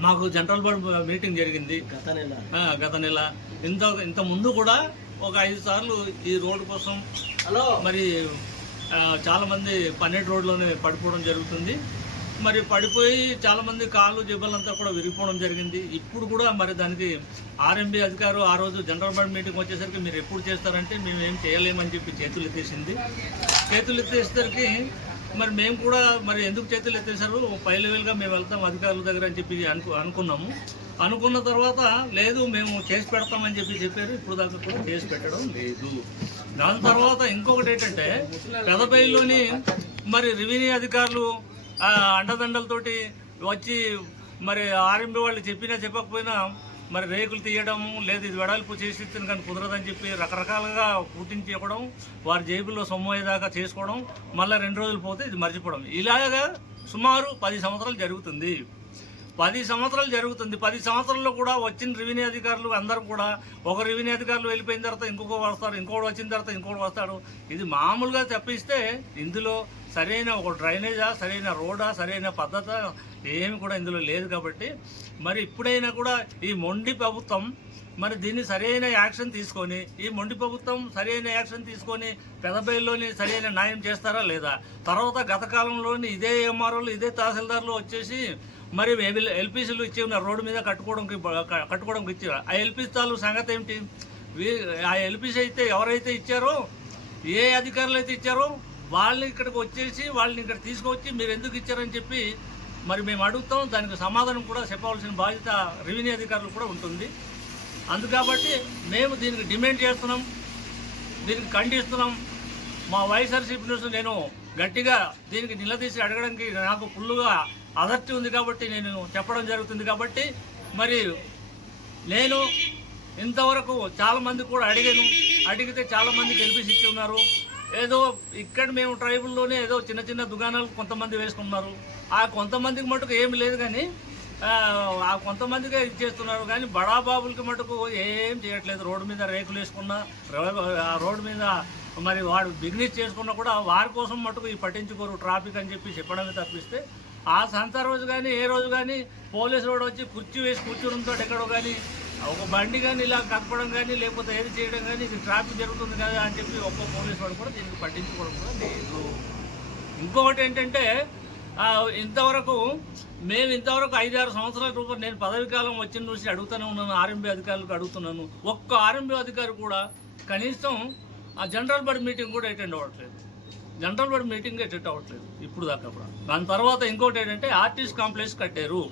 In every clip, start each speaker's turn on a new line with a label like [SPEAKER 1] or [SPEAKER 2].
[SPEAKER 1] మాకు general board meeting జరిగింది.
[SPEAKER 2] గత నెల.
[SPEAKER 1] గత నెల. ఇంత ఇంత ముందు కూడా ఒక ఐదు సార్లు ఈ రోడ్డు కోసం
[SPEAKER 2] హలో.
[SPEAKER 1] మరి ఆ, చాలా మంది పన్నెండు రోడ్లోనే పడిపోవడం జరుగుతుంది. మరి పడిపోయి చాలా మంది కాళ్ళు జబ్బలంతా కూడా విరిగిపోవడం జరిగింది. ఇప్పుడు కూడా మరి దానికి ఆర్ఎంబి అధికారు ఆ రోజు జనరల్ బోర్డ్ మీటింగ్ వచ్చేసరికి మీరు ఎప్పుడు చేస్తారంటే మేము ఏం చేయలేమని చెప్పి చేతులు ఎత్తేసింది చేతులు ఎత్తేసరికి మరి మేము కూడా మరి ఎందుకు చేతులు ఎత్తేసారు పై లెవెల్గా మేము వెళ్తాం అధికారుల దగ్గర అని చెప్పి అనుకు అనుకున్నాము. అనుకున్న తర్వాత లేదు మేము చేసి పెడతామని చెప్పి చెప్పారు. ఇప్పుడు దాకా కూడా చేసి పెట్టడం లేదు. దాని తర్వాత ఇంకొకటి ఏంటంటే పెదపల్లిలోని మరి రెవెన్యూ అధికారులు అండదండలతోటి వచ్చి మరి ఆర్ఎంబి వాళ్ళు చెప్పినా చెప్పకపోయినా మరి రేకులు తీయడం లేదు ఇది వెడల్పు చేసి ఇచ్చిన కానీ కుదరదని చెప్పి రకరకాలుగా పుట్టించి ఇవ్వడం వారి జేబుల్లో సొమ్ము అయ్యేదాకా చేసుకోవడం మళ్ళీ రెండు రోజులు పోతే ఇది మర్చిపోవడం. ఇలాగా సుమారు పది సంవత్సరాలు జరుగుతుంది. పది సంవత్సరాలు జరుగుతుంది. పది సంవత్సరాల్లో కూడా వచ్చిన రెవెన్యూ అధికారులు అందరూ కూడా ఒక రెవెన్యూ అధికారులు వెళ్ళిపోయిన తర్వాత ఇంకొక వస్తారు ఇంకోటి వచ్చిన తర్వాత ఇంకోటి వస్తాడు. ఇది మామూలుగా తప్పిస్తే ఇందులో సరైన ఒక డ్రైనేజా సరైన రోడా సరైన పద్ధత ఏమి కూడా ఇందులో లేదు కాబట్టి మరి ఇప్పుడైనా కూడా ఈ మొండి ప్రభుత్వం మరి దీన్ని సరైన యాక్షన్ తీసుకొని ఈ మొండి ప్రభుత్వం సరైన యాక్షన్ తీసుకొని పెదబైల్లోని సరైన న్యాయం చేస్తారా లేదా? తర్వాత గత కాలంలోని ఇదే ఎంఆర్ఓలు ఇదే తహసీల్దార్లు వచ్చేసి మరి ఎల్పీసీలు ఇచ్చి ఉన్నారు రోడ్డు మీద కట్టుకోవడానికి కట్టుకోవడానికి ఇచ్చారు ఆ ఎల్పీసీ తాలూకు సంగతి ఏమిటి? వీ- ఆ ఎల్పీసీ అయితే ఎవరైతే ఇచ్చారో ఏ అధికారులు అయితే ఇచ్చారో వాళ్ళని ఇక్కడికి వచ్చేసి వాళ్ళని ఇక్కడ తీసుకొచ్చి మీరు ఎందుకు ఇచ్చారని చెప్పి మరి మేము అడుగుతాం దానికి సమాధానం కూడా చెప్పవలసిన బాధ్యత రెవెన్యూ అధికారులు కూడా ఉంటుంది. అందుకాబట్టి మేము దీనికి డిమాండ్ చేస్తున్నాం దీనికి ఖండిస్తున్నాం. మా వైఎస్ఆర్సీపీ న్యూస్ నేను గట్టిగా దీనికి నిలదీసి అడగడానికి నాకు ఫుల్లుగా అదర్తి ఉంది కాబట్టి నేను చెప్పడం జరుగుతుంది కాబట్టి మరి నేను ఇంతవరకు చాలామంది కూడా అడిగాను. అడిగితే చాలామంది గెలిపిసి ఇచ్చి ఉన్నారు. ఏదో ఇక్కడ మేము ట్రైబుల్లోనే ఏదో చిన్న చిన్న దుకాణాలు కొంతమంది వేసుకున్నారు ఆ కొంతమందికి మటుకు ఏమి లేదు కానీ ఆ, ఆ కొంతమందిగా ఇచ్చేస్తున్నారు కానీ బడాబాబులకి మటుకు ఏం చేయట్లేదు. రోడ్డు మీద రేకులు వేసుకున్నా రోడ్డు మీద మరి వాడు బిజినెస్ చేసుకున్నా కూడా వారి కోసం మటుకు ఈ పట్టించుకోరు ట్రాఫిక్ అని చెప్పి చెప్పడమే తప్పిస్తే ఆ సంత రోజు కానీ ఏ రోజు కానీ పోలీసు వాడు వచ్చి కుర్చీ వేసి కూర్చోడంతో ఎక్కడో కానీ ఒక బండి కానీ ఇలా కప్పడం కానీ లేకపోతే ఏది చేయడం కానీ ఇది ట్రాఫిక్ జరుగుతుంది కదా అని చెప్పి ఒక్క పోలీసు వాడు కూడా దీనికి పట్టించుకోవడం కూడా లేదు. ఇంకొకటి ఏంటంటే ఇంతవరకు మేము ఇంతవరకు ఐదారు సంవత్సరాల రూపాయలు నేను పదవి కాలం వచ్చిన నుంచి అడుగుతూనే ఉన్నాను ఆర్ఎంబీ అధికారులకు అడుగుతున్నాను. ఒక్క ఆర్ఎంబీ అధికారి కూడా కనీసం ఆ జనరల్ బడి మీటింగ్ కూడా అటెండ్ అవ్వట్లేదు. జనరల్ బడి మీటింగ్ అటెండ్ అవ్వట్లేదు. ఇప్పుడు దాకా కూడా. దాని తర్వాత ఇంకోటి ఏంటంటే ఆర్టిస్ట్ కాంప్లెక్స్ కట్టారు.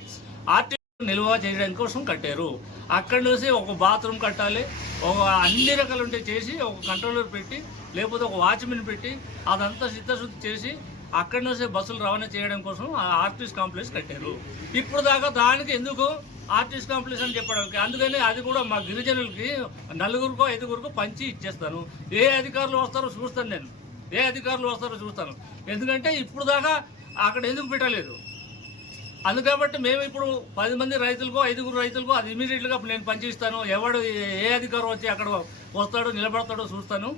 [SPEAKER 1] ఆర్టీ నిల్వ చేయడం కోసం కట్టారు. అక్కడ నుంచి ఒక బాత్రూమ్ కట్టాలి ఒక అన్ని రకాలు ఉంటే చేసి ఒక కంట్రోలర్ పెట్టి లేకపోతే ఒక వాచ్మెన్ పెట్టి అదంతా చిత్తశుద్ధి చేసి అక్కడి నుంచి బస్సులు రవాణా చేయడం కోసం ఆ ఆర్టీస్ కాంప్లెక్స్ కట్టారు. ఇప్పుడు దాకా దానికి ఎందుకు ఆర్టిస్ట్ కాంప్లెక్స్ అని చెప్పడానికి అందుకని అది కూడా మా గిరిజనులకి నలుగురికో ఐదుగురికో పంచి ఇచ్చేస్తాను. ఏ అధికారులు వస్తారో చూస్తాను నేను. ఏ అధికారులు వస్తారో చూస్తాను. ఎందుకంటే ఇప్పుడు దాకా అక్కడ ఎందుకు పెట్టలేదు? అందుకాబట్టి మేము ఇప్పుడు పది మంది రైతులకు ఐదుగురు రైతులకు అది ఇమీడియట్గా నేను పనిచేస్తాను. ఎవడు ఏ- అధికారం వచ్చి అక్కడ వస్తాడో నిలబడతాడో చూస్తాను.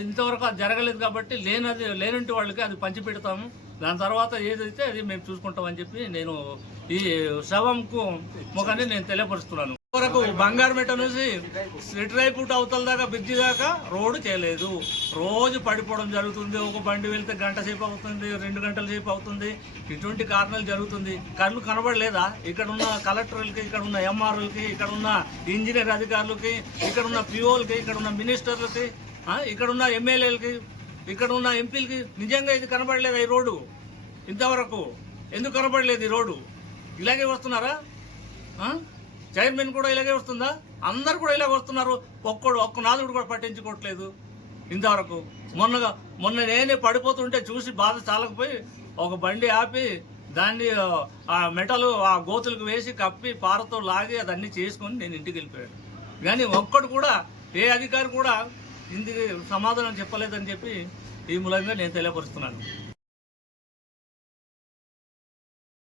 [SPEAKER 1] ఇంతవరకు అది జరగలేదు కాబట్టి లేనది లేనంటి వాళ్ళకి అది పంచి పెడతాము దాని తర్వాత ఏదైతే అది మేము చూసుకుంటామని చెప్పి నేను ఈ శవంకు ముఖాన్ని నేను తెలియపరుస్తున్నాను. వరకు బంగారుమెట నుంచి రిట్రైపుట్ అవతల దాకా బ్రిడ్జి దాకా రోడ్డు చేయలేదు. రోజు పడిపోవడం జరుగుతుంది. ఒక బండి వెళ్తే గంట సేపు అవుతుంది రెండు గంటల సేపు అవుతుంది. ఇటువంటి కారణాలు జరుగుతుంది. కళ్ళు కనబడలేదా? ఇక్కడ ఉన్న కలెక్టర్లకి ఇక్కడ ఉన్న ఎంఆర్ఓలకి ఇక్కడ ఉన్న ఇంజనీర్ అధికారులకి ఇక్కడ ఉన్న పిఓలకి ఇక్కడ ఉన్న మినిస్టర్లకి ఇక్కడ ఉన్న ఎమ్మెల్యేలకి ఇక్కడ ఉన్న ఎంపీలకి నిజంగా ఇది కనబడలేదా ఈ రోడ్డు? ఇంతవరకు ఎందుకు కనబడలేదు ఈ రోడ్డు? ఇలాగే వస్తున్నారా? చైర్మన్ కూడా ఇలాగే వస్తుందా? అందరు కూడా ఇలాగే వస్తున్నారు. ఒక్కడు ఒక్క నాదుడు కూడా పట్టించుకోవట్లేదు. ఇంతవరకు మొన్నగా మొన్న నేనే పడిపోతుంటే చూసి బాధ చాలకపోయి ఒక బండి ఆపి దాన్ని ఆ మెటలు ఆ గోతులకు వేసి కప్పి పారతో లాగి అదన్నీ చేసుకొని నేను ఇంటికి వెళ్ళిపోయాను. కానీ ఒక్కడు కూడా ఏ అధికారి కూడా ఇందుకు సమాధానం చెప్పలేదని చెప్పి ఈ మూలంగా నేను తెలియపరుస్తున్నాను.